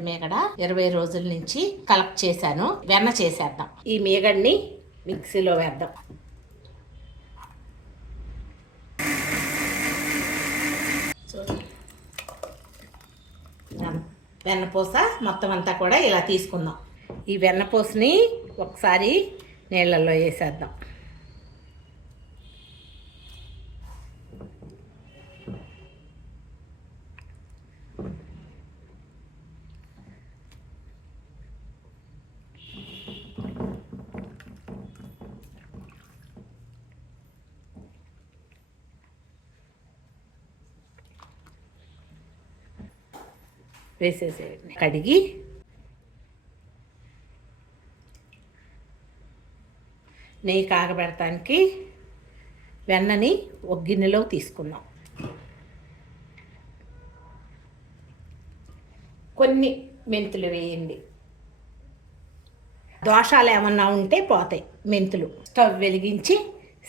మీగడ ఇరవై రోజుల నుంచి కలెక్ట్ చేశాను. వెన్న చేసేద్దాం. ఈ మీగడ్ని మిక్సీలో వేద్దాం. వెన్న- వెన్నపూస మొత్తం అంతా కూడా ఇలా తీసుకుందాం. ఈ వెన్నపూసని ఒకసారి నీళ్ళల్లో వేసేద్దాం. వేసేసేయండి. కడిగి నెయ్యి కాగబెడటానికి వెన్నని ఒక గిన్నెలో తీసుకున్నాం కొన్ని మెంతులు వేయండి. దోషాలు ఏమన్నా ఉంటే పోతాయి మెంతులు. స్టవ్ వెలిగించి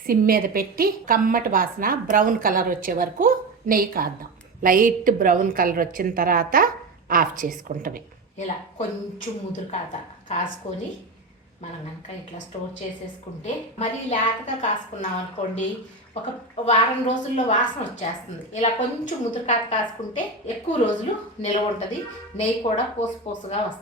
సిమ్ మీద పెట్టి కమ్మటి వాసన బ్రౌన్ కలర్ వచ్చే వరకు నెయ్యి కాద్దాం. లైట్ బ్రౌన్ కలర్ వచ్చిన తర్వాత ఆఫ్ చేసుకుంటాం ఇలా కొంచెం ముదురు కాత కాసుకొని మనం కనుక ఇట్లా స్టోర్ చేసేసుకుంటే మరీ లేతగా కాసుకున్నాం అనుకోండి ఒక వారం రోజుల్లో వాసన వచ్చేస్తుంది. ఇలా కొంచెం ముదురు కాత కాసుకుంటే ఎక్కువ రోజులు నిల్వ ఉంటుంది. నెయ్యి కూడా పోసు పోసుగా వస్తుంది.